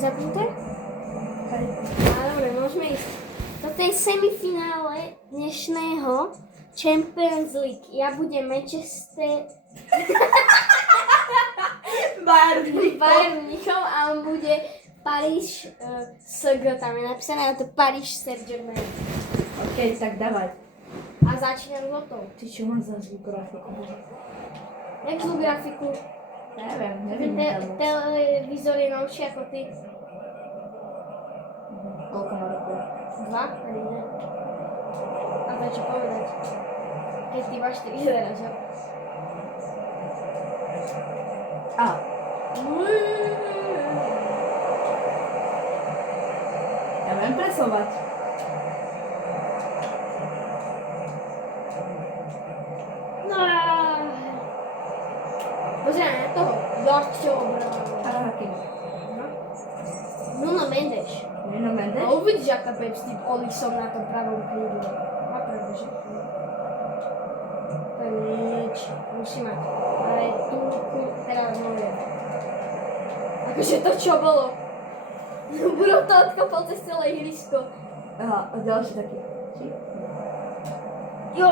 Zapnuté? Hej. Dobre, môžeme ísť. Toto je semifinále dnešného Champions League. Ja budem Manchester... Bayern Mnichov a on bude Paríž SG, tam je napísané, a to Paríž Saint-Germain. OK, tak dávaj. A začínam lotou. Ty čo máš za zlú grafiku? Jak zlú grafiku? Neviem tam moc. Televízor je novší ako ty. Koľko má rokov? 2? Ani ne. A to je čo povedať. Keď ty máš 4 teraz, že? A. Ja viem presovať. No. Pozrieme na toho. Jak čo obranu. Hakim. Nuno Mendes. Nuno Mendes? A uvidíš, aká Pep s tým Olisom na tom pravom krídle. Má pravdu, že? To je nič. Musí mať. Ale tu, teraz neviem. Akože to čo bolo? Bro to odkopal cez celé ihrisko. Aha, a ďalší taký. Či? Jo,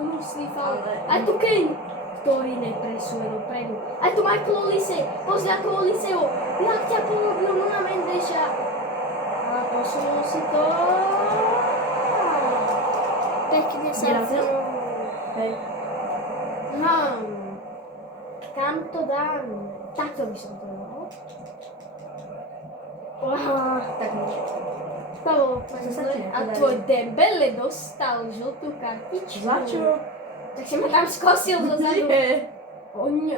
hnusný faul. A tu Kane, ktorý nepresuje dopredu. A tu Michael Olise. Pozri ako Oliseho. Jak ťa porobil Nuno Mendeša. A posunul si to. Pekne sa Vyrazil? Hej. Kam to dám? Takto by som to dal. Tak nič. To bolo sa zle. ti A nepodarí? tvoj Dembele dostal žltú kartičku. Za čo? Tak si ma tam skosil zozadu. Nie. O nie,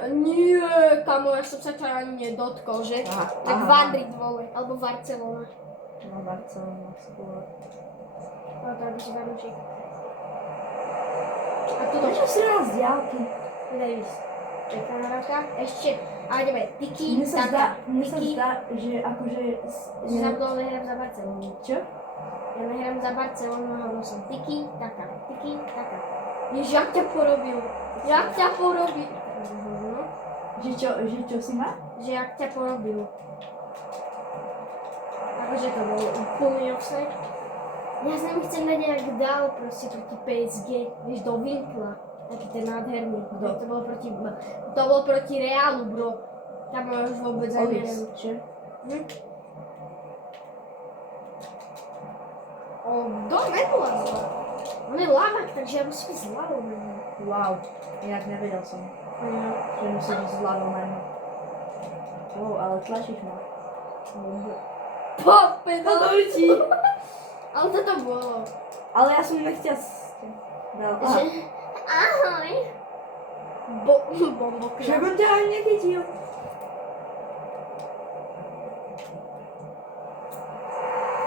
kamo, ja som sa ťa ani nedotkol, že? Aha, Tak aha. Madrid vole, alebo Barcelona. No, Barcelona skôr. No to by si fanúšik. A tu Prečo si nás z diaľky? Davis. Pekná nahrávka. Ešte, ale ideme, Tiki, Mne sa zdá, Tiki. že akože... Že zabudol, nehrám za Barcelonu. Čo? Ja nehrám za Barcelonu a hovoril som Tiki, taka, Tiki, taka. Jež, jak ťa porobil? Jak ťa porobil? No, Že čo si má? že jak ťa porobil. Akože to bolo úplný offside. Ja s nami chcem vedieť, jak dal proste proti PSG, vieš, do Winkla. Taký ten nádherný. Kto? To bolo proti Realu, bro. Tam už vôbec ani neviem. Olis, čo? To nebola zlá. On je ľavák, takže ja musím byť zľavou na ňu. Wow, inak nevedel som, že musíš ísť zľavou na ňu. Wow, ale tlačíš ma. Po penalti! Ale toto bolo. Ale ja som nechťa dal. Že... Ahoj. Bombokla. Však on ťa ani nechytil.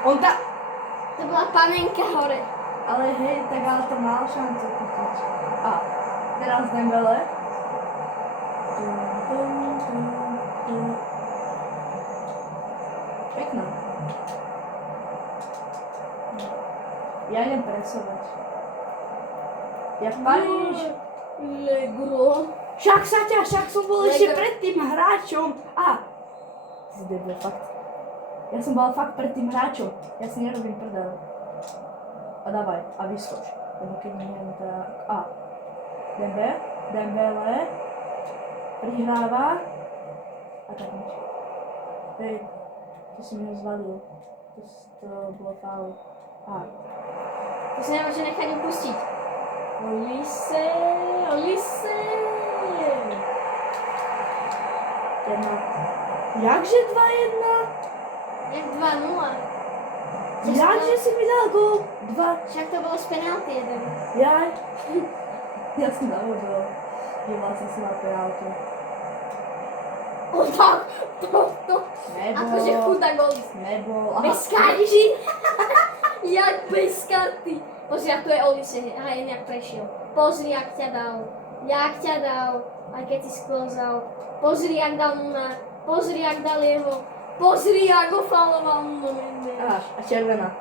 On tá... To bola panenka hore. Ale hej, tak ale to mal šancu chytiť. A teraz Dembele. Pekná. Ja idem presovať. Ja Paríž. Legro. Však som bol ešte pred tým hráčom. A. Si debil, fakt. Ja som bol fakt pred tým hráčom. Ja si nerobím prdel. A dávaj, a vyskoč. Lebo keď nie, tak... A. Dembele. Prihráva. A tak nič. Hej, to si mi ho zvalil. To bolo faul. A. To sa nemôže nechať upustiť. Olise. Jedna. Jakže 2-1? Jak 2-0. Jakže si mi dal gól? 2. Však to bolo z penalty jeden. Jaj. Ja som navodil, že vlastne si mal penáltu. O tak, to. Nebol. Akože chudá gól. Nebol. Bez karty. Jak bez karty. Pozri, ako je Olise, aha, nejak prešiel. Pozri, jak ťa dal. Aj keď si sklzal. Pozri, jak dal Nuna. Pozri, jak dal jeho. Pozri, jak ho fauloval Nuno Mendes. A červená.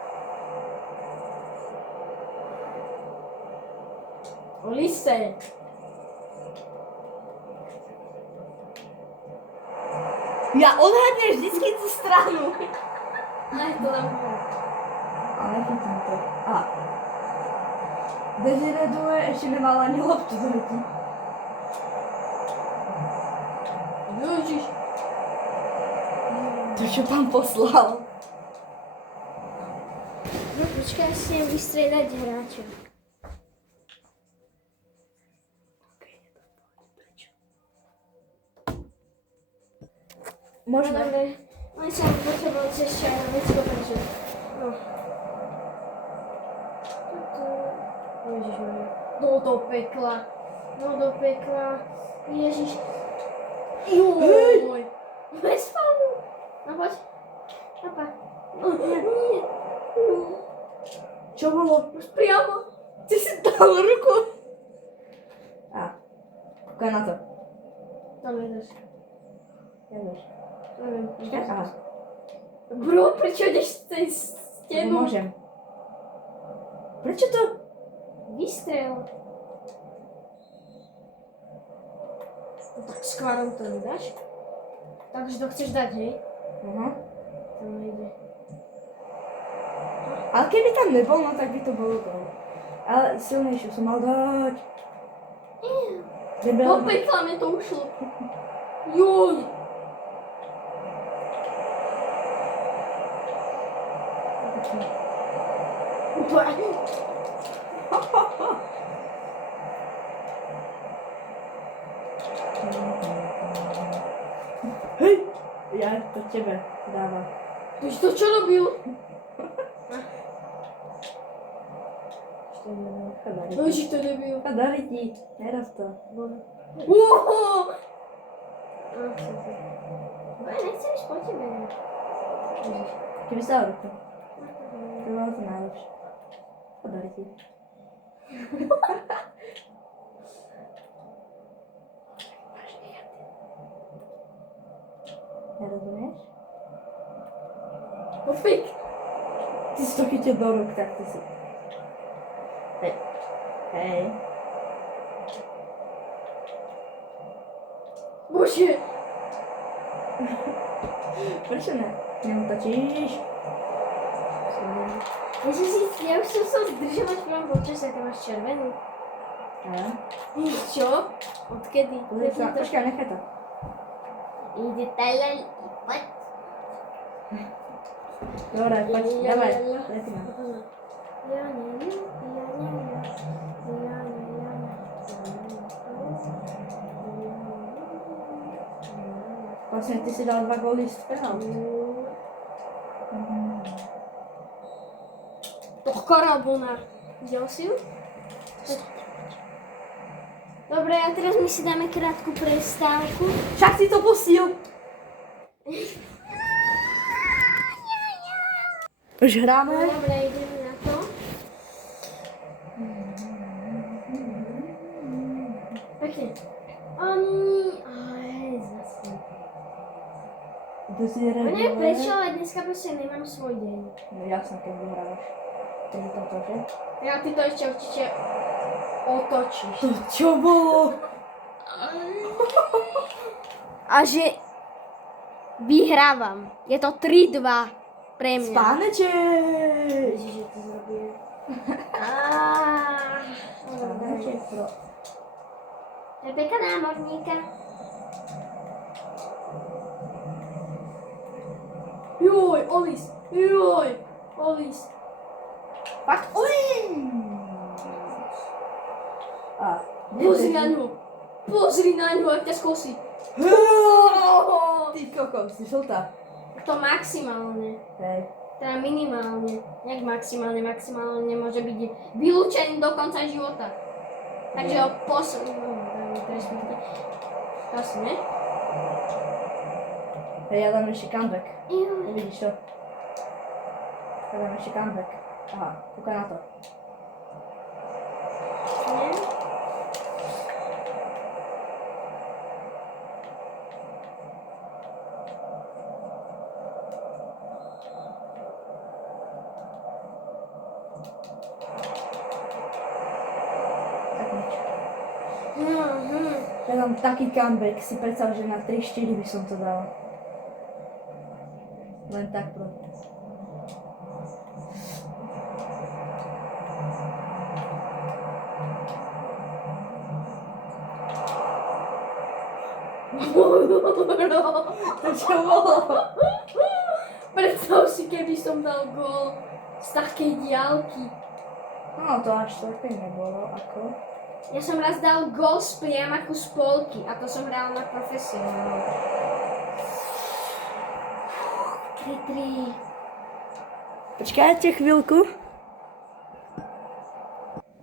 Olise. Ja odhadnem vždycky tú stranu. Aj to nám bolo. Ale chytím to. A. Desiree Doué ešte nemala ani loptu do ruky. Ježiš. To čo tam poslal? No počkaj, si idem vystriedať hráča. Možno. No, dobre. Oni sa potrebovali cez čaj, vecko prečo. No. Ježišmaria. Do pekla. No do pekla. Ježiš. Joj. Bez faulu. No poď. Papa. No, nie. Čo bolo? Už priamo. Ty si dal ruku. A. Kúkaj na to. Tam ideš. Ja vieš. Neviem. Aha. Bro, prečo ideš z tej stenu? Môžem. Prečo to? Vystrel. No tak s kvarom to nedáš? Takže to chceš dať, hej? Aha. To nejde. Ale keby tam nebol, no tak by to bolo gol. Ale silnejšiu som mal dať. Do pekla mi to ušlo. Juj. Hej! Ja to tebe dávam. Víš to, čo robil? Ježiš, to nebyl. A dali ti. Neraz to. Uho! Nechcem ísť po tebe. Ježiš. Keby sa ruku. To bolo to najlepšie. A dali ti. Nerozumieš? Opik. Ty si to chytil do rúk, tak ty si. Hej. Hej. Bože. Prečo ne? Neutočíš? Ja už som sa zdržovať v prvom počase, ty máš červenú. Ja. Čo? Odkedy? Počkaj, nechaj to. Ide talal, poď. Dobre, poď, dávaj. Leti nám. Vlastne ty si dal 2 góly z penalty. To karabona. Videl si ju? Dobre, a teraz my si dáme krátku prestávku. Však si to pustil. Už hráme? Dobre, ideme na to. Pekne. Zase. Neviem prečo, ale dneska proste nemám svoj deň. No jasne, keď vyhrávaš. Keď je toto, že? Ja ty to ešte určite otočíš. To čo bolo? A že vyhrávam. Je to 3-2 pre mňa. Spáneček! Ježiš, že to zrobím. Spáneček pro... Rebeka námorníka. Joj, Olis. Joj, Olis. Fakt? Uj! A, Pozri na ňu. Pozri na ňu, ak ťa skosí. Ty kokos, si žltá. To maximálne. Hej. Teda minimálne. Jak maximálne? Maximálne nemôže byť vylúčený do konca života. Takže ho posledný. To asi ne? Hej, ja dám ešte comeback. Juj. Vidíš to? Ja dám ešte comeback. Aha, kúkaj na to. Nie? Tak nič. Mhm. Ja dám taký comeback, si predstav, že na 3-4 by som to dal. Len tak proto. To čo bolo? Predstav si, keby som dal gól z takej diaľky. No to až také nebolo, ako. Ja som raz dal gól z priamaku z polky a to som hral na profesionál. 3-3. Počkajte chvíľku.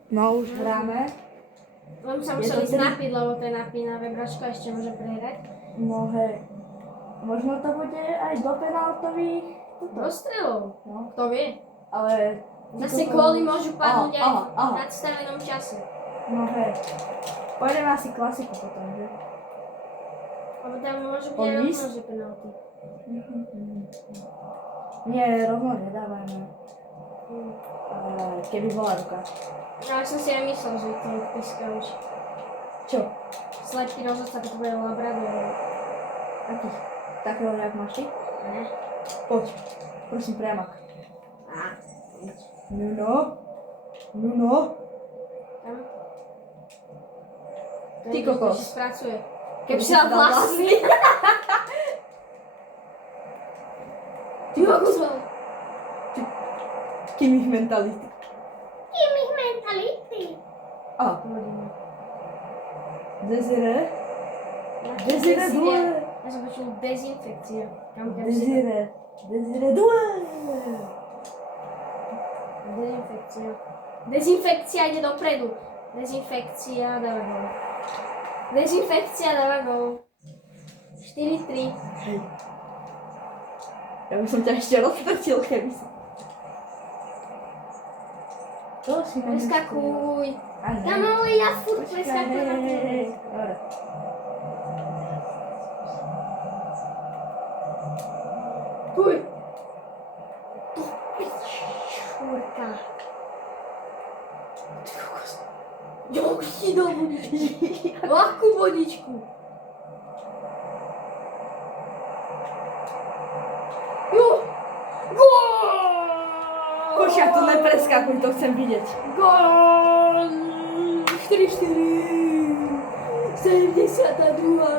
No už hráme. Len sa Je musel to ísť tri- napiť, lebo to je napínavé. Bračko ešte môže prehrať. No hej. Možno to bude aj do penáltových. Do strelov. No, Kto vie? ale... Zase góly môžu padnúť aj v aha. nadstavenom čase. No hej. Pojedeme asi klasiku potom, že? Lebo tam môžu byť On aj ísť? rovnože penalty. Nie, rovno nedávajme. Keby bola ruka. Ale som si aj myslel, že to píska už. Čo? Slepý rozhodca, to bude Labrador. Aký? Takého, jak máš ty? Ne? Poď. Prosím, priamak. Á. Nuno. Nuno. Tam. Ty kokos. Ešte spracuje. Keby Keby si sa dal vlastný. Ty kokos mal. Kým ich mentality. Kým ich mentality. A. Desire. Desire due. Ja som počul dezinfekcia. Desire. Desire due. Dezinfekcia. Dezinfekcia ide dopredu. Dezinfekcia dáva gól. Dezinfekcia dáva gól. 4-3. Hej. Ja by som ťa ešte roztrčil, keby si. Čo si Preskakuj. A ne. Tam ale ja furt Počkaj, preskakujem na hej. tebe. Dobre. Tuj. To pičurka. Ty kokos. Jak ti dal vodičku? Ľahkú vodičku. Jo. Gól! Počkaj, to nepreskakuj, to chcem vidieť. Gól! 4-4. 72.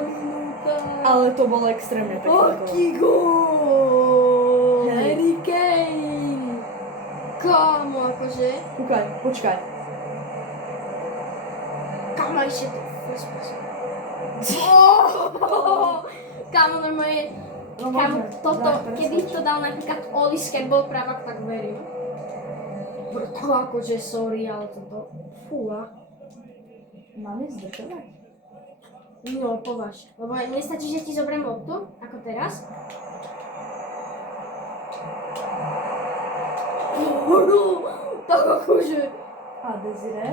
minúta. Ale to bolo extrémne pekné gól. Aký gól! Hej. Harry Kane! Kámo, akože? Kúkaj, počkaj. Kámo, ešte to Kámo, normálne, No, kámo, môžeme. toto, Daj, keby to dal napríklad Olis, keď bol pravák, tak verím. To akože, sorry, ale toto, fúha. Máme zdržovať? No, považ. Lebo nestačí, že ti zoberiem loptu, ako teraz. Tak akože. A Desire?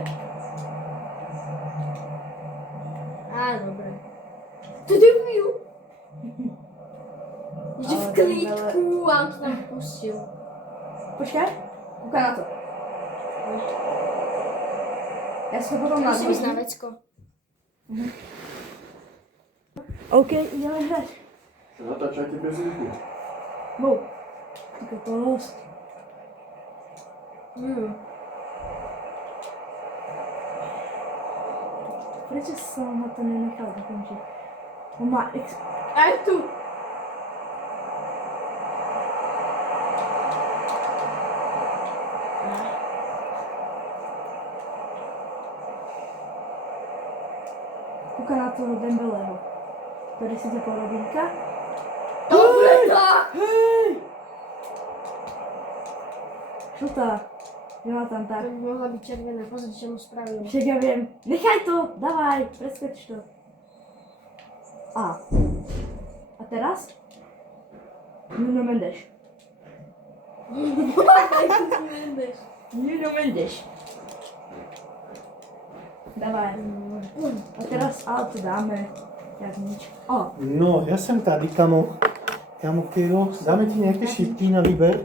Á, dobre. To debil. Že v Ale klídku a on to tam pustil. Počkaj, kúkaj na to. Ja si to potom Musím ísť na nadhodím. vecko. OK, ideme hrať. Natáčate bez ruky. Wow. Ty kokos. Prečo som ho to nenechal dokončiť? On má Aj tu. kúka na toho Dembeleho, ktorý si zapol Robinka. Dobre, tak. Hej! Čo tá? Nemá tam To tak. by mohla byť červená, pozri, čo mu spravil. Však ja viem. Nechaj to, dávaj, preskoč to. A. A teraz? Nuno Mendes. Nuno Mendes. Dávaj. A teraz auto dáme. Jak nič. O, No, já jsem tady, kamo. Kamo, Kiro, dáme ti nějaké šipky na výber?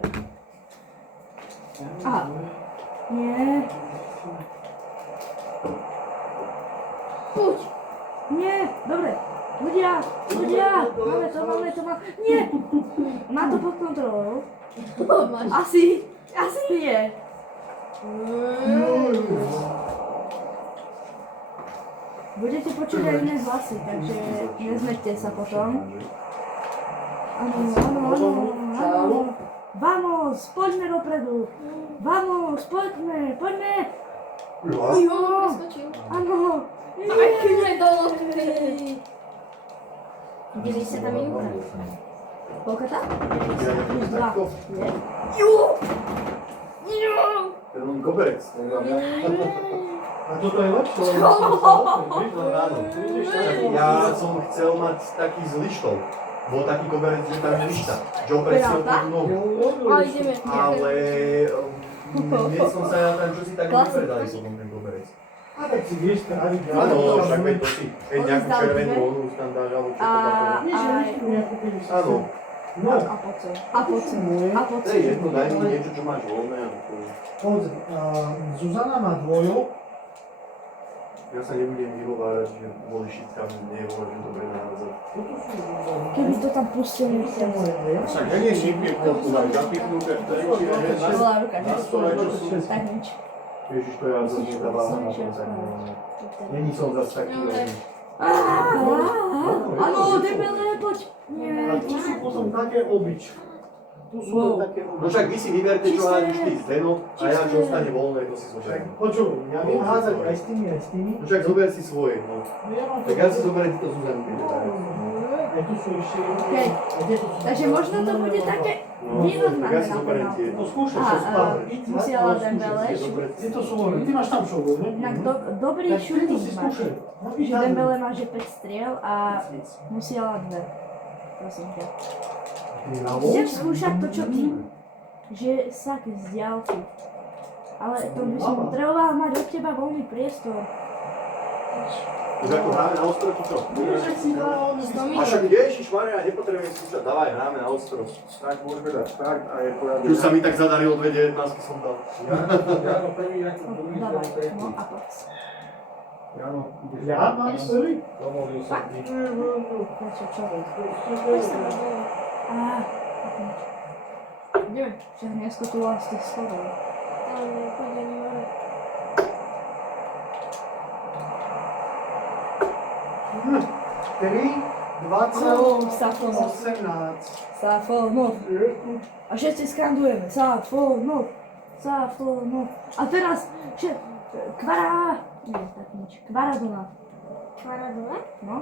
Aha. Nie. Poď. Nie, dobre. Ľudia, máme to. Nie! Má to pod kontrolou. Asi nie. Budete počuť aj iné hlasy, takže nezmeďte sa potom. Áno. Vamos, poďme dopredu. Vamos, poďme. Jo, preskočil. Áno. Pekne do lopty. 90 minúta. Koľko tá? Ja neviem, Dva. takto. Jo! Ten len koberec. A toto je lepšie, lebo No áno. Ja som chcel mať taký z lištov. Bol taký koberec, že tam je lišta. Že opäť si Pravda? otvoril nohu. A ideme. Ale nie som sa ja tam čosi také vypredali potom ten koberec. A tak si vieš stráviť. Áno, však veď to si. Veď nejakú červenú onu tam dáš, alebo čo to tako. Nie, že ešte nejakú kedy si- Áno. No, A poď sem. To je jedno, daj mi niečo, čo máš voľné. a to- pozri, Zuzana má dvojok, Ja sa nebudem vyhovárať, že boli šitka, nehovorím dobre naházať. Keby to tam pustili. Však ja nie šípim, to tu máš zapíchnuté, to je Bola ruka, na stole, čo sú. tak nič. Ježiš, to ja zase nedávam na tom tak. Není som zase taký veľmi. Áno, debele, poď. a tu sú potom také obič. Tu sú Wow. také No obič. však vy si vyberte, čo hádeš ty Zdeno, a ja čo ostane voľné, to si Tak zoberiem. počuj, ja viem hádzať aj s tými, aj s tými. No však zober si svoje, no. No ja mám Tak ja si zoberiem túto Zuzanku. Aj tu sú ešte... Okej. A kde to sú? Takže možno to bude také No, vyrovnané tak ja si na zoberiem tie. No skúšaj, A, čo a, spadne. musiela Dembele. Ty to sú voľné, ty máš tam šovu, ne? Inak dobrý Tak ty to shooting si máš. skúšaj. No, Že Dembele má že 5 striel a Musiala 2. Prosím ťa. Idem skúšať to, čo ty. Že sak z diaľky. Ale to by som potreboval mať od teba voľný priestor. Už ako hráme na ostro, či čo? Že si dá on... A však ježišmaria, nepotrebujem skúšať, dávaj, hráme na ostro. Tak môžeme dať start a je poriadne. Už sa mi tak zadarilo 2.19 som dal. Jano, prvý, jak som prvý Dávaj, chcel no a poď. Jano, Ja mám prvý? dovolil som ti. Prečo, čo? Á, ideme. Však neskotoval z tých schodov. Hm. 3, 20, Safonov. 18. Safonov. A všetci skandujeme. Safonov. Safonov. A teraz, Kvara... Nie, tak nič. Kvaradona. Kvaradona? No.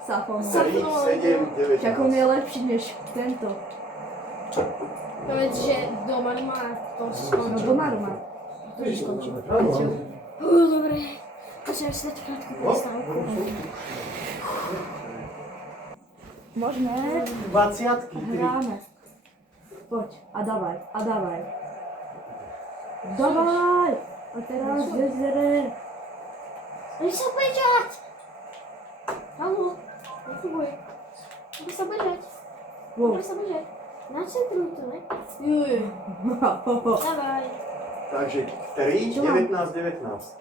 Safonov. 3, 7, 9. Však on je lepší než tento. Povedz, že doma má to No skončil. doma má. To už skončil. Áno. Dobre. Musím si dať krátku prestávku. Môžeme. 20-ky, 3. Hráme. Poď. A dávaj. Dávaj! A teraz Dezere. Nech sa bežať! Haló, nefunguje. Nech sa bežať. Wow. Nech sa bežať. Nacentruj to, ne? Juj. Dávaj. Takže 3, Čo mám? 19, 19.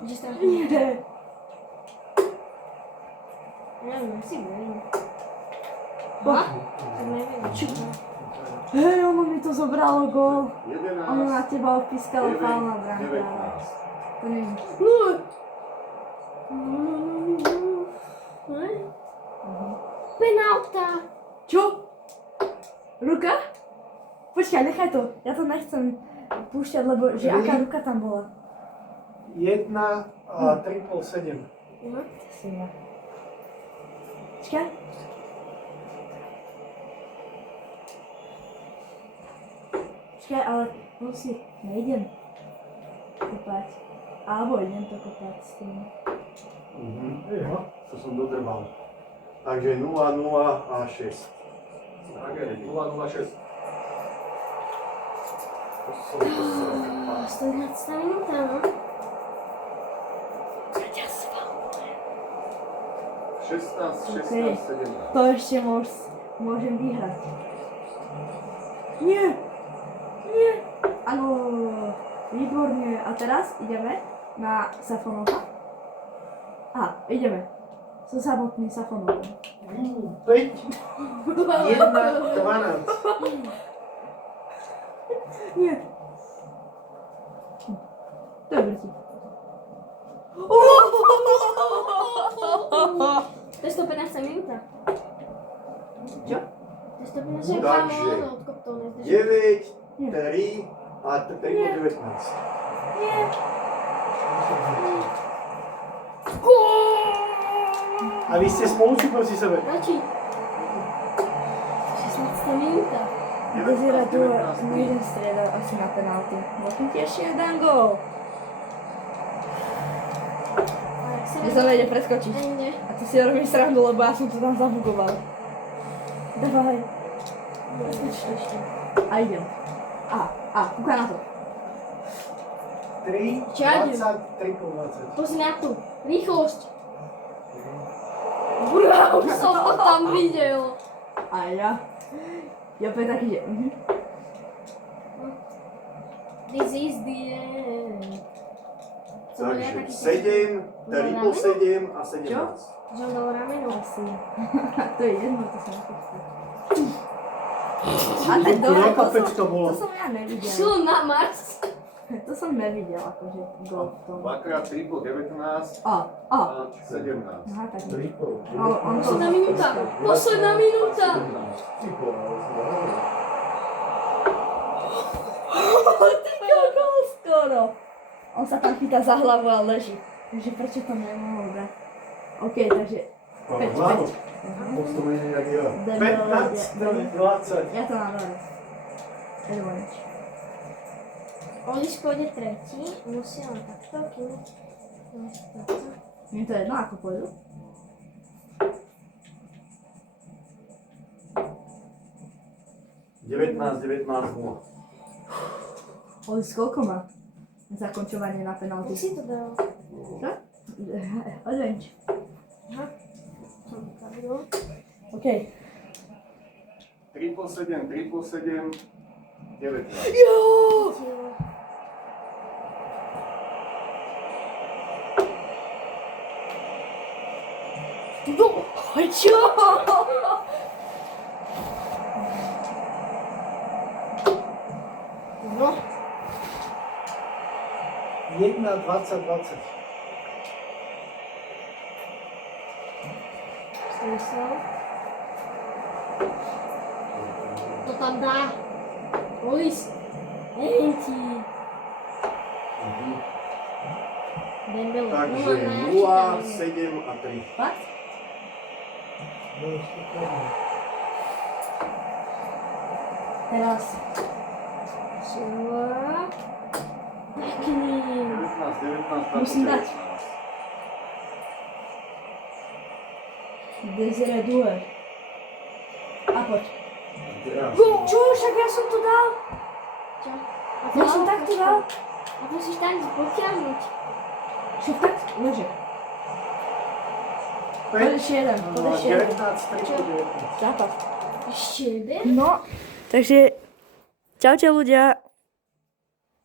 Ideš tam. Nie. Neviem, si beriem. Poď. Tak neviem. Hej, ono mi to zobralo gól. 11, Ono na teba opískalo 9, faul na bránka. 19. To neviem. Penálta. Čo? Ruka? Počkaj, nechaj to. Ja to nechcem púšťať, lebo že aká ruka tam bola. 1 a 3,5, 7. No. Počkaj. Počkaj, ale musí, nejdem kopať. Alebo idem to kopať s tým. Jo. To som dodrbal. Takže 0, 0 a 6. Tak je, 006. To som poslal. 111 minúta, no. 16, 16, Okej. 17. To ešte môžem vyhrať. Nie! Nie! Áno! Výborne. A teraz ideme na Safonova. A, ideme. So samotným Safonovom. 5, 1, 12. Nie. Dobre ti. To je 115 minúta. Čo? To je 115 Takže, minúta. Odkoptov 9, Nie. 3 a 3 Nie. 19. Nie. A vy ste spolu či proti sebe? Radši. 16 minúta. Dezira Dua jeden striedal asi na penalty. Možno ti ešte jeden gól. A jak sa Že sa nejde preskočiť. Ani nie. A ty si robíš srandu, lebo ja som to tam zabugoval. Dávaj. Preskoč to ešte. A idem. Kúkaj na to. 3, Čo ja idem? 20, 3 po 20. Pozri na tú. Rýchlosť. Brá, už som to tam videl. A ja. Ja opäť taký, že... This is the end. Takže 7, 3 po 7 a 17. Že on dal rameno. Asi. To je jedno, to som nechcel. A tak dobre, Jaká to pecka bola? som ja nevidel. Šlo na Mars. To som nevidel, akože gól v tom. 2x3 po 19 A. a 17. Aha, tak nie. Triple. On to... Posledná minúta. Posledná minúta. Ty kokos, skoro. On sa tam chytá za hlavu a leží. Takže prečo to nemohol brať? OK, takže... Päť, Hlavu. päť. Posto menej jak ja. 15, 3, 20. Ja to mám dobre. Jedno nič. Oliš pôjde tretí. Musí len takto, kým... Takto. Mne to je jedno, ako pôjdu. Devätnásť, 0. Oli, koľko má zakončovanie na Jak penalty? si to dal? Čo? Odvenč. Aha. Som pravil. OK. 3 po 7, 3 po 7, 19. Jo! No, čo? No. 1, 20, 20. Smysl. To tam dá. Oliš. Enti. Dembele. Takže No, 0, 7 a 3. Fakt? No, ešte kladne. Teraz. Čo? Pekný. 19, 19, Musím dať. Desire Due. A poď. Čo? Však ja som to dal. Čo? A Ja som takto dal. A musíš tak potiahnuť. Však tak? Leže. Poď ešte jeden. Poď ešte jeden. 19, 3 po 19. Zápas. Ešte jeden? No, takže čaute ľudia.